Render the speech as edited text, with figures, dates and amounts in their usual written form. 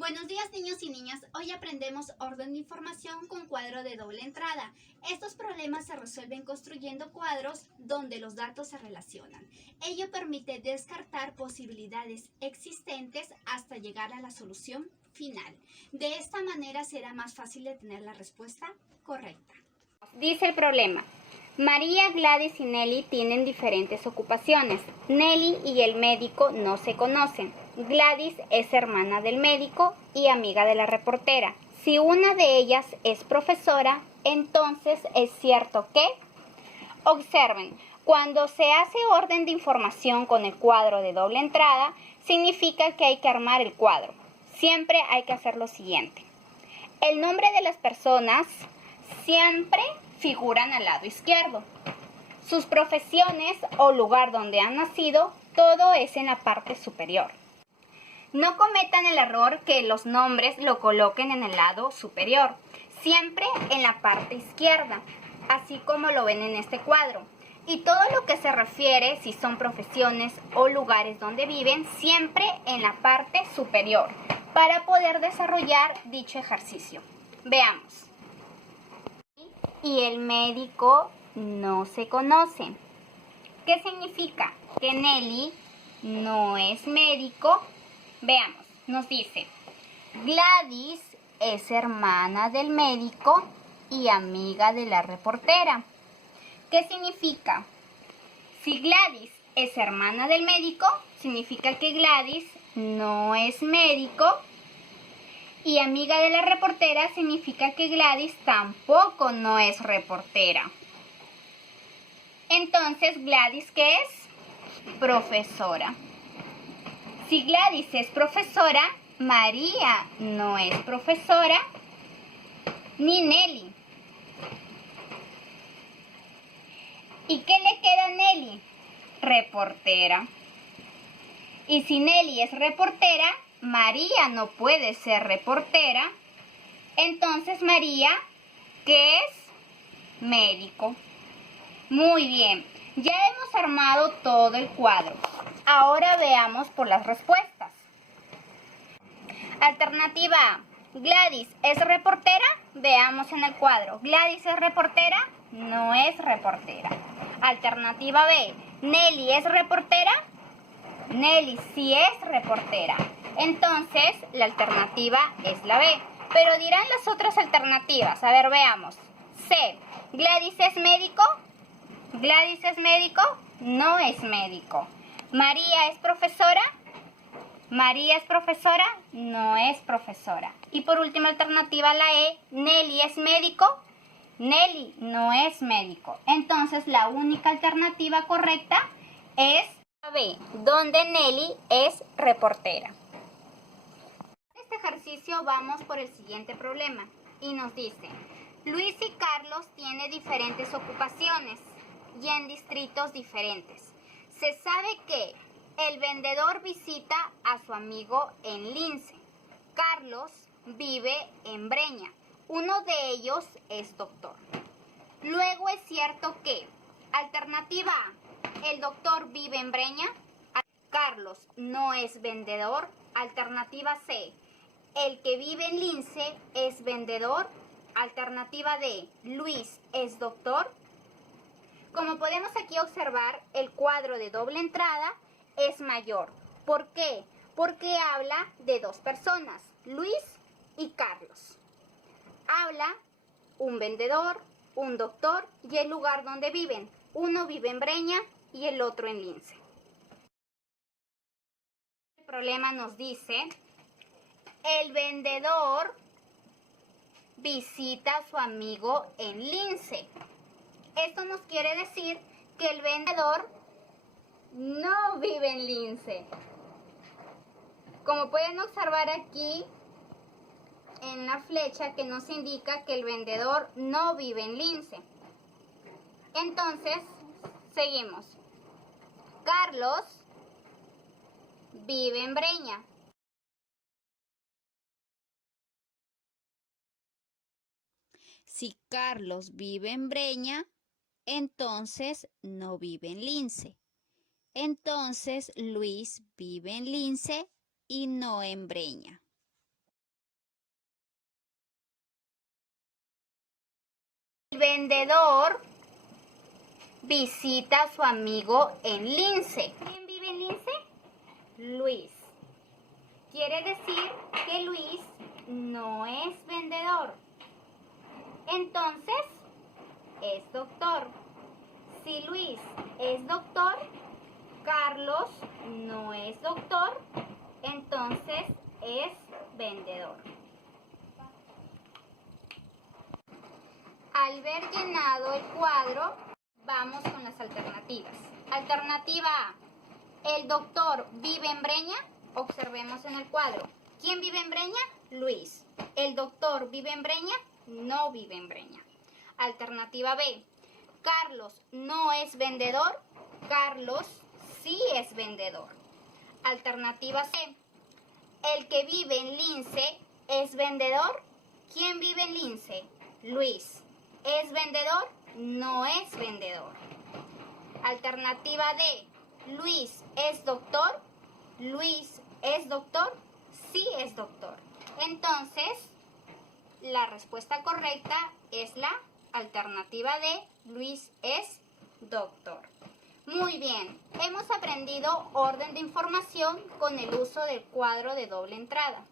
Buenos días niños y niñas, hoy aprendemos orden de información con cuadro de doble entrada. Estos problemas se resuelven construyendo cuadros donde los datos se relacionan. Ello permite descartar posibilidades existentes hasta llegar a la solución final. De esta manera será más fácil de tener la respuesta correcta. Dice el problema. María, Gladys y Nelly tienen diferentes ocupaciones. Nelly y el médico no se conocen. Gladys es hermana del médico y amiga de la reportera. Si una de ellas es profesora, entonces es cierto que... Observen, cuando se hace orden de información con el cuadro de doble entrada, significa que hay que armar el cuadro. Siempre hay que hacer lo siguiente. El nombre de las personas siempre figuran al lado izquierdo. Sus profesiones o lugar donde han nacido, todo es en la parte superior. No cometan el error que los nombres lo coloquen en el lado superior, siempre en la parte izquierda, así como lo ven en este cuadro. Y todo lo que se refiere, si son profesiones o lugares donde viven, siempre en la parte superior, para poder desarrollar dicho ejercicio. Veamos. Y el médico no se conocen. ¿Qué significa? Que Nelly no es médico. Veamos, nos dice, Gladys es hermana del médico y amiga de la reportera. ¿Qué significa? Si Gladys es hermana del médico, significa que Gladys no es médico. Y amiga de la reportera significa que Gladys tampoco no es reportera. Entonces, ¿Gladys qué es? Profesora. Si Gladys es profesora, María no es profesora, ni Nelly. ¿Y qué le queda a Nelly? Reportera. Y si Nelly es reportera, María no puede ser reportera. Entonces María, ¿qué es? Médico. Muy bien, ya hemos armado todo el cuadro. Ahora veamos por las respuestas. Alternativa A. ¿Gladys es reportera? Veamos en el cuadro. ¿Gladys es reportera? No es reportera. Alternativa B. ¿Nelly es reportera? Nelly sí es reportera. Entonces, la alternativa es la B. Pero dirán las otras alternativas. A ver, veamos. C. ¿Gladys es médico? ¿Gladys es médico? No es médico. ¿María es profesora? ¿María es profesora? No es profesora. Y por última alternativa, la E. ¿Nelly es médico? Nelly no es médico. Entonces, la única alternativa correcta es la B, donde Nelly es reportera. En este ejercicio vamos por el siguiente problema. Y nos dice, Luis y Carlos tienen diferentes ocupaciones y en distritos diferentes. Se sabe que el vendedor visita a su amigo en Lince. Carlos vive en Breña. Uno de ellos es doctor. Luego es cierto que, alternativa A, el doctor vive en Breña. Carlos no es vendedor. Alternativa C, el que vive en Lince es vendedor. Alternativa D, Luis es doctor. Como podemos aquí observar, el cuadro de doble entrada es mayor. ¿Por qué? Porque habla de dos personas, Luis y Carlos. Habla un vendedor, un doctor y el lugar donde viven. Uno vive en Breña y el otro en Lince. El problema nos dice, el vendedor visita a su amigo en Lince. Esto nos quiere decir que el vendedor no vive en Lince. Como pueden observar aquí en la flecha que nos indica que el vendedor no vive en Lince. Entonces, seguimos. Carlos vive en Breña. Si Carlos vive en Breña, entonces no vive en Lince. Entonces Luis vive en Lince y no en Breña. vendedor visita a su amigo en Lince. ¿Quién vive en Lince? Luis. Quiere decir que Luis no es vendedor. Entonces, es doctor. Si Luis es doctor, Carlos no es doctor, entonces es vendedor. Al ver llenado el cuadro, vamos con las alternativas. Alternativa A, el doctor vive en Breña. Observemos en el cuadro. ¿Quién vive en Breña? Luis. ¿El doctor vive en Breña? No vive en Breña. Alternativa B, Carlos no es vendedor. Carlos sí es vendedor. Alternativa C, el que vive en Lince es vendedor. ¿Quién vive en Lince? Luis. ¿Es vendedor? No es vendedor. Alternativa D, Luis es doctor. Luis es doctor. Sí es doctor. Entonces, la respuesta correcta es la alternativa D, Luis es doctor. Muy bien, hemos aprendido orden de información con el uso del cuadro de doble entrada.